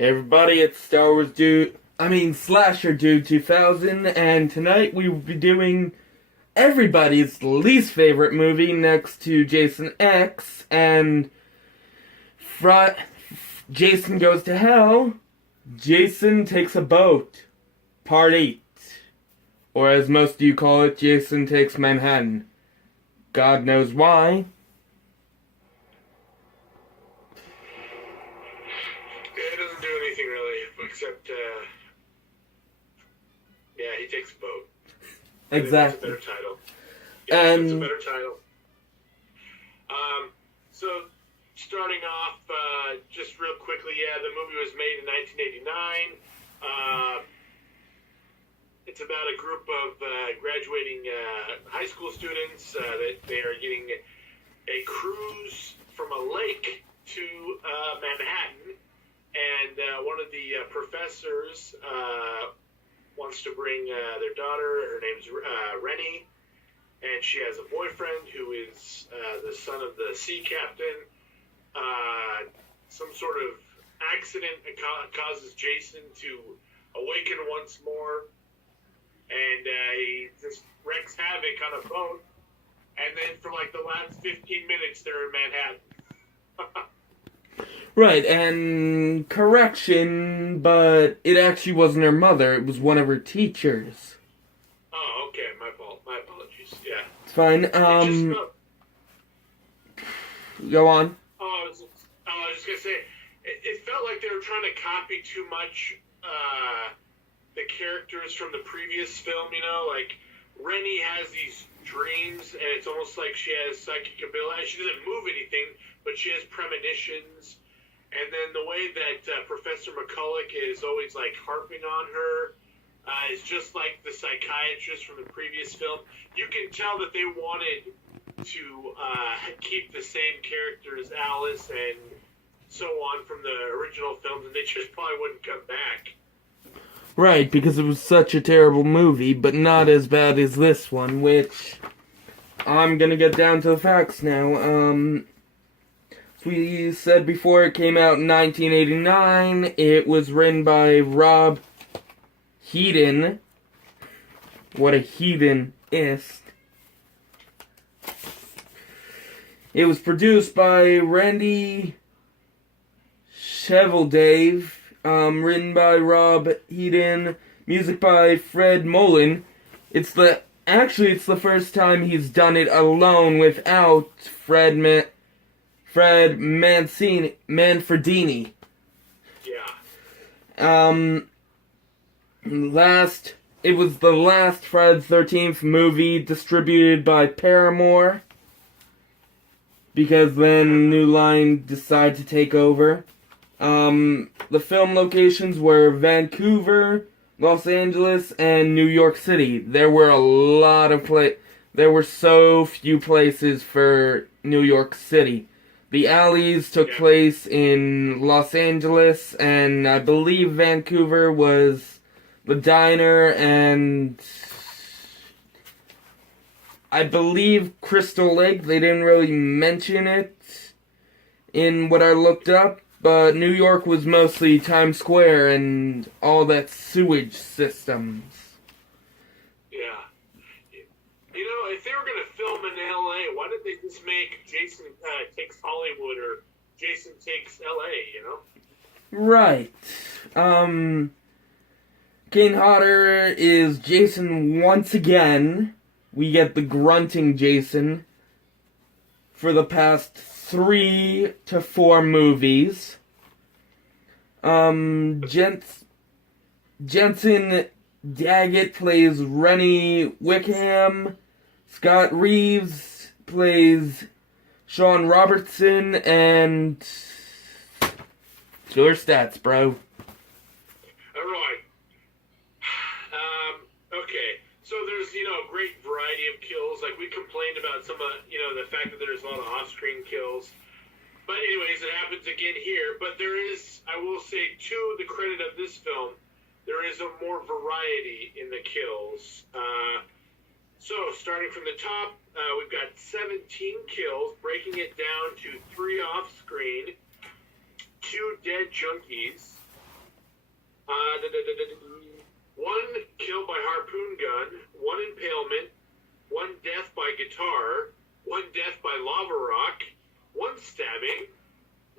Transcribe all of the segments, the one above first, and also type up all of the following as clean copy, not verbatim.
Hey everybody, it's Slasher Dude 2000, and tonight we will be doing everybody's least favorite movie next to Jason X and Jason Goes to Hell, Jason Takes a Boat, Part 8. Or as most of you call it, Jason Takes Manhattan. God knows why. It doesn't do anything really, except, he takes a boat. Exactly. That's a better title. And That's a better title. So, starting off, just real quickly, the movie was made in 1989. It's about a group of graduating high school students that they are getting a cruise from a lake to Manhattan. And one of the professors wants to bring their daughter. Her name's Rennie, and she has a boyfriend who is the son of the sea captain. Some sort of accident causes Jason to awaken once more, and he just wreaks havoc on a boat. And then for like the last 15 minutes, they're in Manhattan. right, and correction, but it actually wasn't her mother, it was one of her teachers. Oh, okay, my fault. My apologies. Yeah. It's fine. Go on. I was just gonna say, it felt like they were trying to copy too much the characters from the previous film. You know, like Rennie has these dreams, and it's almost like she has psychic ability. She doesn't move anything, but she has premonitions. And then the way that Professor McCulloch is always like harping on her is just like the psychiatrist from the previous film. You can tell that they wanted to keep the same characters, Alice and so on, from the original films, and they just probably wouldn't come back. Right, because it was such a terrible movie, but not as bad as this one, which I'm gonna get down to the facts now. As we said before, it came out in 1989. It was written by Rob Heaton. What a heathenist. It was produced by Randy Cheveldave, written by Rob Heaton, music by Fred Mullen. It's the first time he's done it alone without Fred Manfredini. Yeah. It was the last Friday the 13th movie distributed by Paramore, because then New Line decided to take over. The film locations were Vancouver, Los Angeles, and New York City. There were there were so few places for New York City. The alleys took place in Los Angeles, and I believe Vancouver was the diner, and I believe Crystal Lake. They didn't really mention it in what I looked up, but New York was mostly Times Square and all that sewage systems. Yeah. You know, if they were going to film in L.A., why did they just make Jason Takes Hollywood or Jason Takes L.A., you know? Right. Kane Hodder is Jason once again. We get the grunting Jason for the past 3 to 4 movies. Jensen Daggett plays Rennie Wickham. Scott Reeves plays Sean Robertson, and your stats, bro. Alright. Okay. So there's, a great variety of kills. Like, we complained about some of, the fact that there's a lot of off-screen kills. But anyways, it happens again here. But there is, I will say, to the credit of this film, there is a more variety in the kills. So, starting from the top, we've got 17 kills, breaking it down to 3 off-screen, 2 dead junkies, One kill by harpoon gun, one impalement, one death by guitar, one death by lava rock, one stabbing,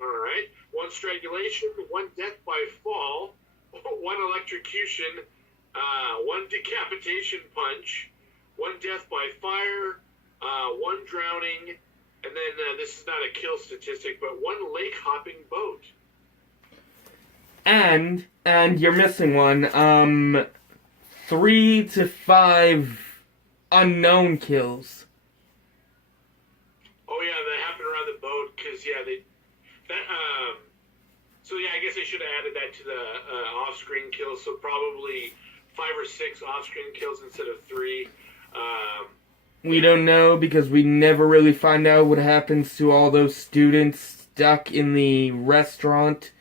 all right, one strangulation, one death by fall, one electrocution, one decapitation punch, one death by fire, one drowning, and then this is not a kill statistic, but one lake hopping boat. And you're missing one. 3 to 5 unknown kills. Oh yeah, that happened around the boat because so yeah, I guess they should have added that to the off-screen kills. So probably 5 or 6 off-screen kills instead of 3. We don't know because we never really find out what happens to all those students stuck in the restaurant,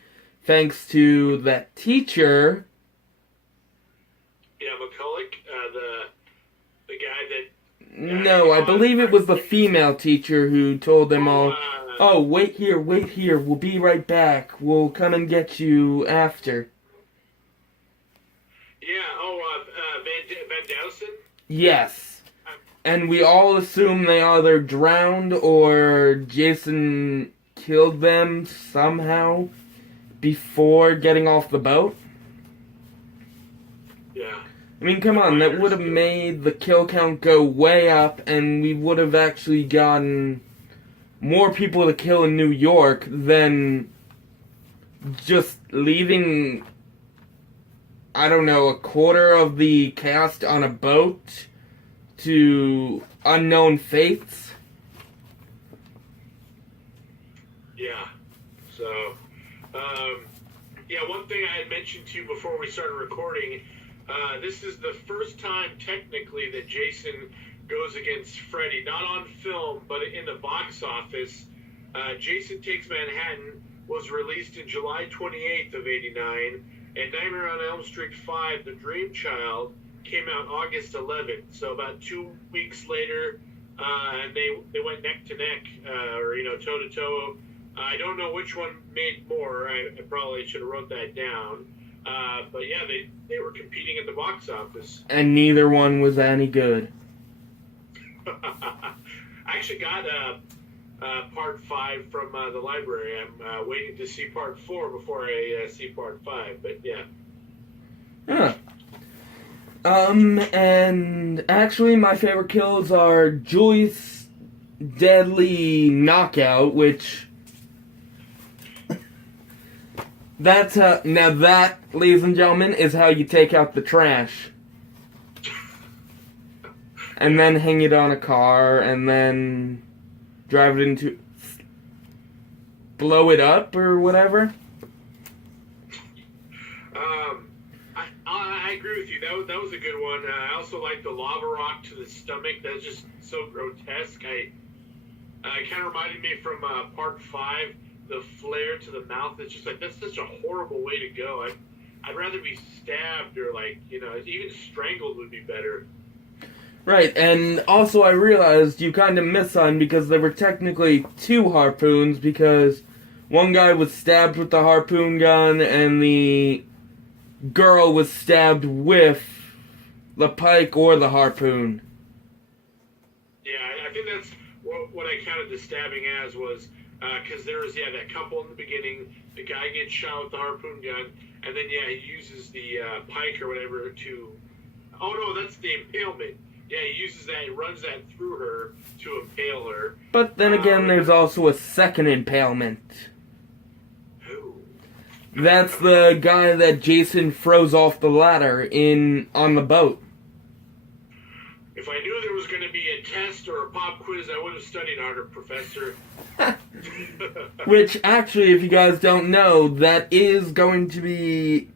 thanks to that teacher. Yeah, McCulloch, the guy that. No, I believe it was the female teacher who told them all, "Oh, wait here, we'll be right back. We'll come and get you after." Yeah, Van Dowson? Yes. And we all assume they either drowned or Jason killed them somehow before getting off the boat. Yeah. I mean, come on, that would have made the kill count go way up, and we would have actually gotten more people to kill in New York than just leaving, I don't know, a quarter of the cast on a boat to unknown fates. Yeah. So, one thing I had mentioned to you before we started recording, this is the first time technically that Jason goes against Freddy, not on film, but in the box office. Jason Takes Manhattan was released in July 28th of '89, and Nightmare on Elm Street 5, The Dream Child, came out August 11th. So about 2 weeks later, and they went neck to neck, or toe to toe. I don't know which one made more. I probably should have wrote that down. But yeah, they were competing at the box office. And neither one was any good. I actually got part 5 from the library. I'm waiting to see part 4 before I see part 5. But yeah. Huh. And actually my favorite kills are Julie's deadly knockout, which that's now that, ladies and gentlemen, is how you take out the trash. And then hang it on a car, and then drive it into, blow it up or whatever. I agree with you. That was a good one. I also like the lava rock to the stomach. That's just so grotesque. It kind of reminded me from part 5, the flare to the mouth. It's just like, that's such a horrible way to go. I'd rather be stabbed or even strangled would be better. Right, and also I realized you kind of missed on because there were technically 2 harpoons, because one guy was stabbed with the harpoon gun and the girl was stabbed with the pike or the harpoon. Yeah, I think that's what I counted the stabbing as, was because there was that couple in the beginning. The guy gets shot with the harpoon gun, and then he uses the pike or whatever to. Oh no, that's the impalement. Yeah, he uses that. He runs that through her to impale her. But then again, there's also a second impalement. Who? That's the guy that Jason froze off the ladder on the boat. If I knew there was going to be a test or a pop quiz, I would have studied harder, Professor. Which, actually, if you guys don't know, that is going to be...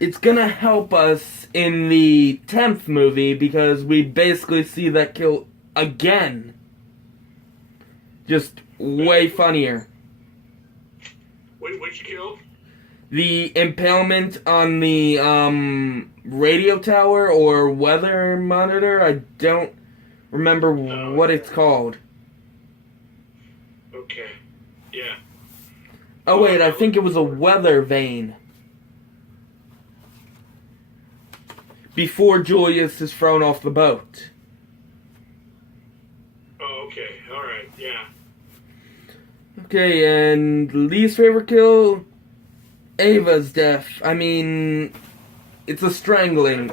It's gonna help us in the 10th movie, because we basically see that kill again. Just way funnier. Which kill? The impalement on the radio tower or weather monitor. I don't remember what it's called. Okay. Yeah. Oh wait, I think it was a weather vane. before Julius is thrown off the boat. Oh, okay. All right. Yeah. Okay, and least favorite kill? Ava's death. I mean, it's a strangling.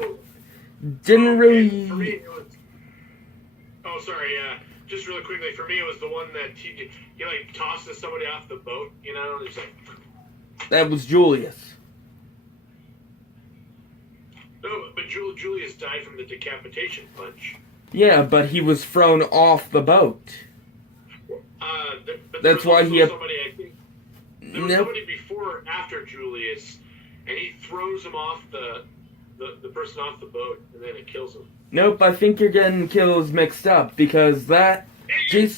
Didn't really... For me, it was... Oh, sorry. Just really quickly, for me, it was the one that he like tosses somebody off the boat. You know, there's like. That was Julius. No, but Julius died from the decapitation punch. Yeah, but he was thrown off the boat. But That's why he had... Somebody, I think, there was somebody before or after Julius, and he throws him off the person off the boat, and then it kills him. Nope, I think you're getting kills mixed up, because that... Darn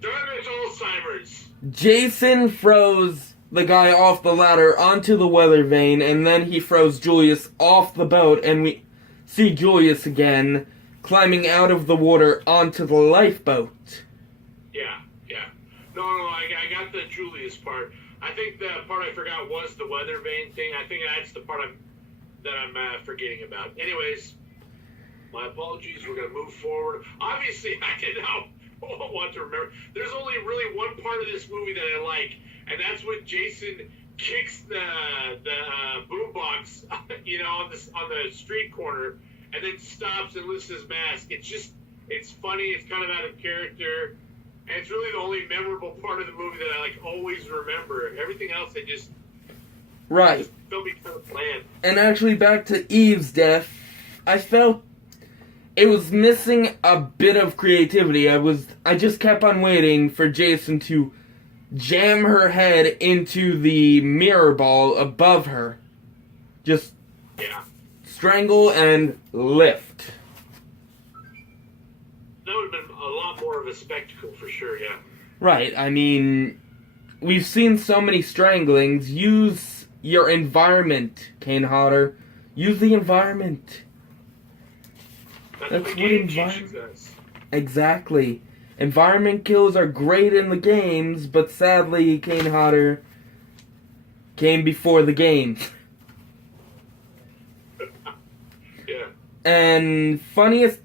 it, Alzheimer's! Jason throws the guy off the ladder onto the weather vane, and then he throws Julius off the boat, and we see Julius again climbing out of the water onto the lifeboat. Yeah. No, I got the Julius part. I think the part I forgot was the weather vane thing. I think that's the part I'm forgetting about. Anyways, my apologies. We're going to move forward. Obviously, I did not want to remember. There's only really one part of this movie that I like, and that's when Jason kicks the boombox, on the street corner, and then stops and lifts his mask. It's funny. It's kind of out of character. And it's really the only memorable part of the movie that I always remember. Everything else, I just Right. felt me kind of bland. And actually, back to Eve's death, I felt it was missing a bit of creativity. I just kept on waiting for Jason to jam her head into the mirror ball above her. Just strangle and lift. That would have been a lot more of a spectacle for sure, yeah. Right, I mean, we've seen so many stranglings. Use your environment, Kane Hodder. Use the environment. That's what game teaches us. Exactly. Environment kills are great in the games, but sadly, Kane Hodder came before the game. Yeah. And funniest...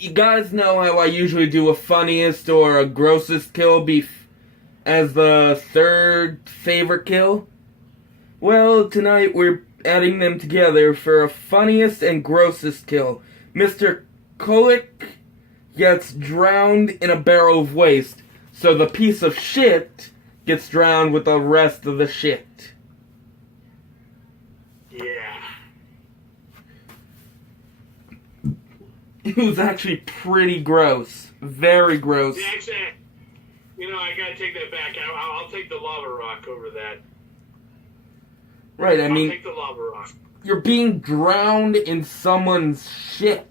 You guys know how I usually do a funniest or a grossest kill as the third favorite kill? Well, tonight we're adding them together for a funniest and grossest kill. Mr. Kulik gets drowned in a barrel of waste, so the piece of shit gets drowned with the rest of the shit. Yeah. It was actually pretty gross. Very gross. Yeah, actually, I gotta take that back. I'll take the lava rock over that. Right, I mean... I'll take the lava rock. You're being drowned in someone's shit.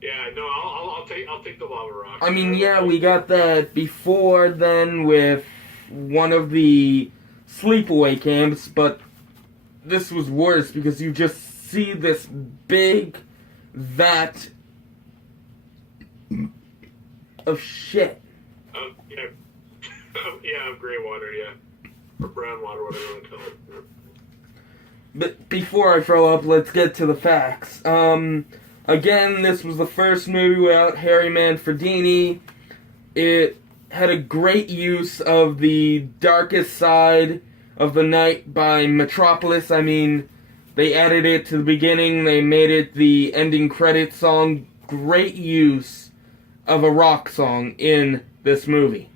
Yeah, no, I'll take the lava rock. I mean, yeah, we got that before then with one of the sleepaway camps, but this was worse because you just see this big vat of shit. Yeah. Of gray water, yeah. Or brown water, whatever you want to call it. But before I throw up, let's get to the facts. Again, this was the first movie without Harry Manfredini. It had a great use of the darkest side of the night by Metropolis. I mean, they added it to the beginning, they made it the ending credits song. Great use of a rock song in this movie.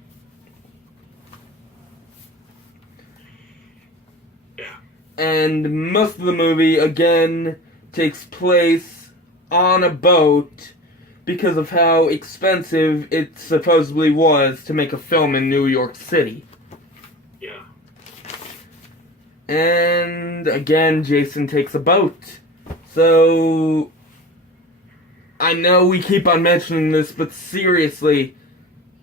Yeah. And most of the movie, again, takes place on a boat because of how expensive it supposedly was to make a film in New York City. Yeah. And again, Jason takes a boat. So, I know we keep on mentioning this, but seriously,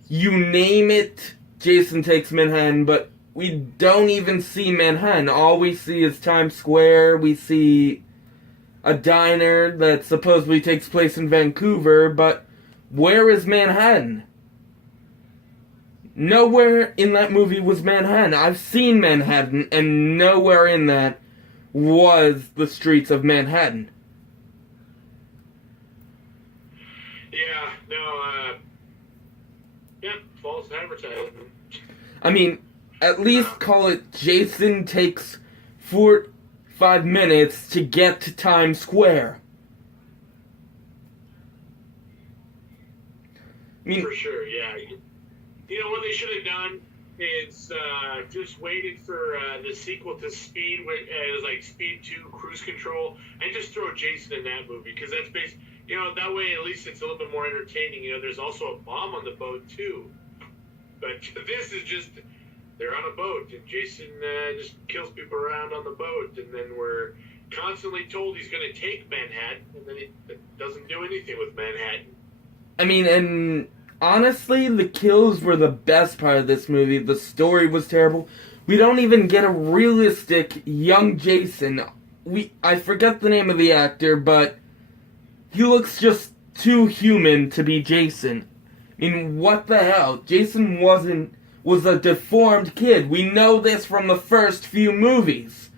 you name it, Jason takes Manhattan, but we don't even see Manhattan. All we see is Times Square. We see a diner that supposedly takes place in Vancouver, but where is Manhattan? Nowhere in that movie was Manhattan. I've seen Manhattan, and nowhere in that was the streets of Manhattan. Yeah, no, yeah, false advertising. I mean, at least call it Jason takes 45 minutes to get to Times Square. I mean, For sure, yeah. You know what they should have done is just waited for the sequel to Speed, it was like Speed 2 Cruise Control, and just throw Jason in that movie, because that's based, you know, that way at least it's a little bit more entertaining. You know, there's also a bomb on the boat too, but this is just, they're on a boat, and Jason just kills people around on the boat, and then we're constantly told he's going to take Manhattan, and then he doesn't do anything with Manhattan. I mean, and honestly, the kills were the best part of this movie. The story was terrible. We don't even get a realistic young Jason. I forget the name of the actor, but he looks just too human to be Jason. I mean, what the hell? Jason was a deformed kid. We know this from the first few movies.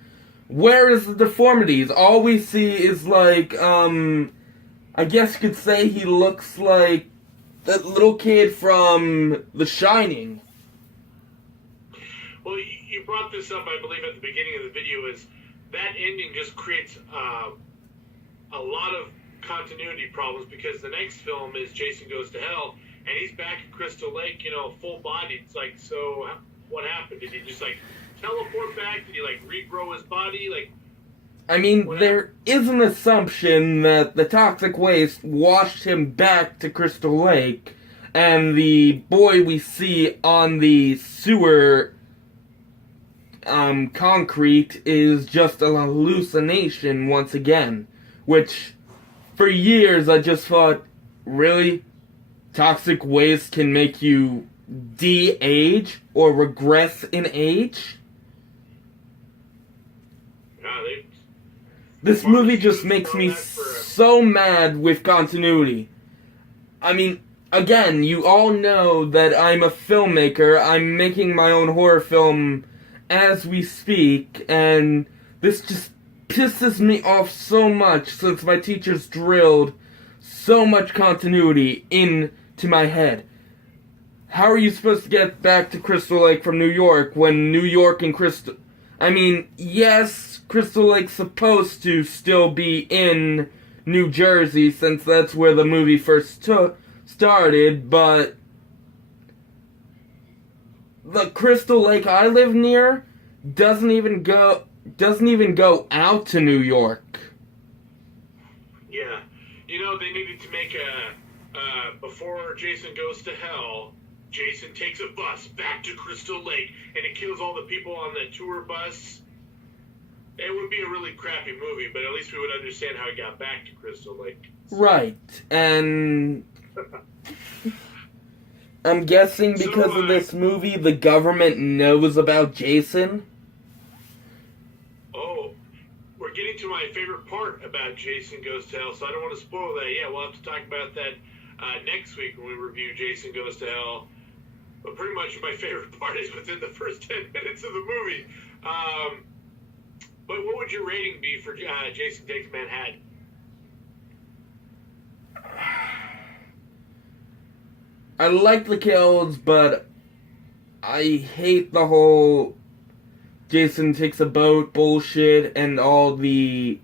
Where is the deformities? All we see is like, I guess you could say he looks like that little kid from The Shining. Well, you brought this up, I believe, at the beginning of the video, is that ending just creates a lot of continuity problems, because the next film is Jason Goes to Hell, and he's back at Crystal Lake, you know, full body. It's like, so what happened? Did he just, like, teleport back? Did he, like, regrow his body? Like, I mean, there is an assumption that the toxic waste washed him back to Crystal Lake, and the boy we see on the sewer concrete is just a hallucination once again. Which, for years, I just thought, really? Toxic waste can make you de-age or regress in age? This movie just makes me so mad with continuity. I mean, again, you all know that I'm a filmmaker. I'm making my own horror film as we speak, and this just pisses me off so much since my teachers drilled so much continuity into my head. How are you supposed to get back to Crystal Lake from New York when New York and Crystal... I mean, yes, Crystal Lake's supposed to still be in New Jersey since that's where the movie first started, but the Crystal Lake I live near doesn't even go out to New York. Yeah. You know, they needed to make before Jason Goes to Hell, Jason takes a bus back to Crystal Lake, and it kills all the people on the tour bus. It would be a really crappy movie, but at least we would understand how he got back to Crystal Lake. Right, and I'm guessing because of this movie, the government knows about Jason. Oh, we're getting to my favorite part about Jason Goes to Hell, so I don't want to spoil that. Yeah, we'll have to talk about that next week when we review Jason Goes to Hell. But pretty much my favorite part is within the first 10 minutes of the movie. But what would your rating be for Jason Takes Manhattan? I like the kills, but I hate the whole Jason takes a boat bullshit and all the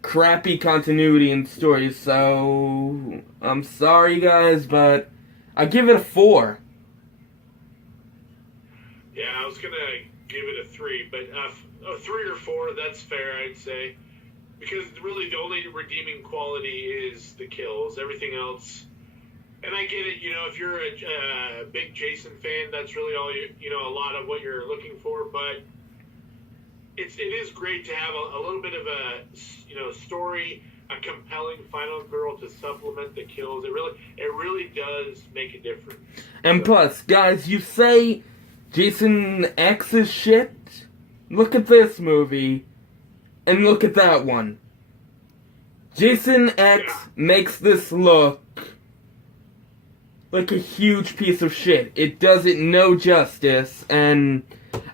crappy continuity and stories, so I'm sorry guys, but I give it a 4. Yeah, I was going to give it a 3, but a 3 or 4, that's fair, I'd say. Because really the only redeeming quality is the kills. Everything else, and I get it, you know, if you're a big Jason fan, that's really all you know, a lot of what you're looking for, but it is great to have a little bit of a, you know, story, a compelling final girl to supplement the kills. It really does make a difference. And plus, guys, you say Jason X is shit? Look at this movie, and look at that one. Jason X makes this look like a huge piece of shit. It does it no justice, and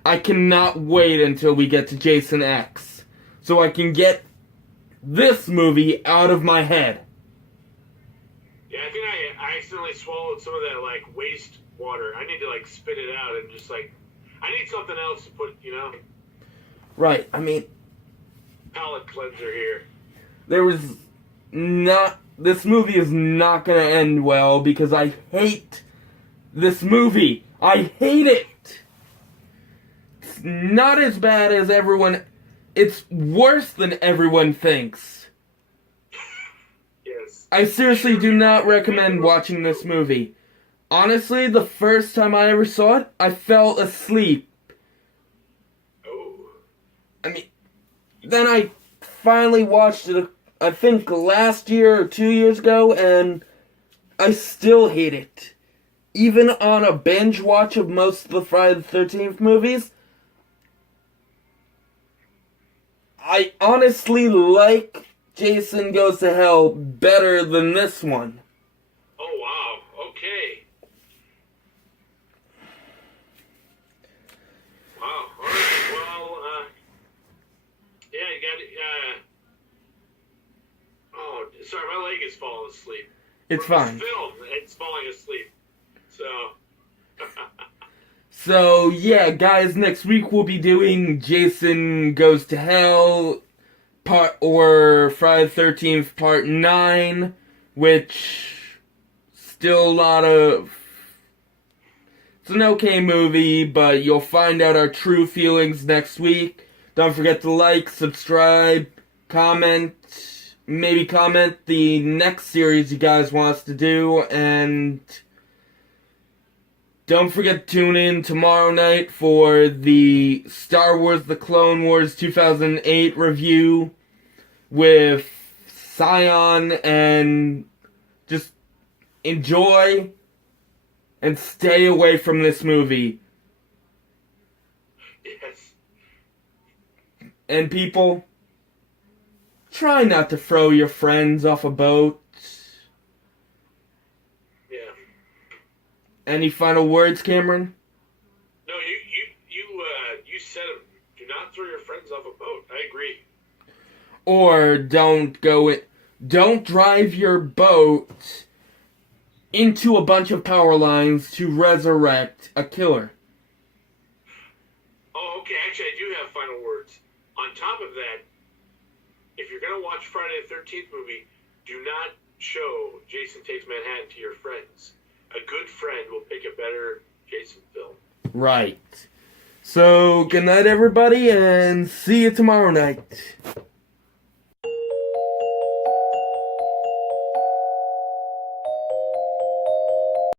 I cannot wait until we get to Jason X. so I can get this movie out of my head. Yeah, I think I accidentally swallowed some of that, like, waste water. I need to, like, spit it out and just, like, I need something else to put, you know? Right, I mean, Palate cleanser here. this movie is not gonna end well because I hate this movie. I hate it. It's not as bad as it's worse than everyone thinks. Yes. I seriously do not recommend watching this movie. Honestly, the first time I ever saw it, I fell asleep. Oh. I mean, then I finally watched it, I think last year or 2 years ago, and I still hate it. Even on a binge watch of most of the Friday the 13th movies, I honestly like Jason Goes to Hell better than this one. Oh, wow. Okay. Wow. All right. Well, yeah, you got it. Oh, sorry, my leg is falling asleep. It's From fine. this film, it's falling asleep. So. So, yeah, guys, next week we'll be doing Jason Goes to Hell, or Friday the 13th Part 9, which, still a lot of... It's an okay movie, but you'll find out our true feelings next week. Don't forget to like, subscribe, comment, maybe comment the next series you guys want us to do, and... Don't forget to tune in tomorrow night for the Star Wars The Clone Wars 2008 review with Scion, and just enjoy and stay away from this movie. Yes. And people, try not to throw your friends off a boat. Any final words, Cameron? No, you said them. Do not throw your friends off a boat. I agree. Or don't drive your boat into a bunch of power lines to resurrect a killer. Oh, okay. Actually, I do have final words. On top of that, if you're going to watch Friday the 13th movie, do not show Jason Takes Manhattan to your friends. A good friend will pick a better Jason film. Right. So, good night, everybody, and see you tomorrow night.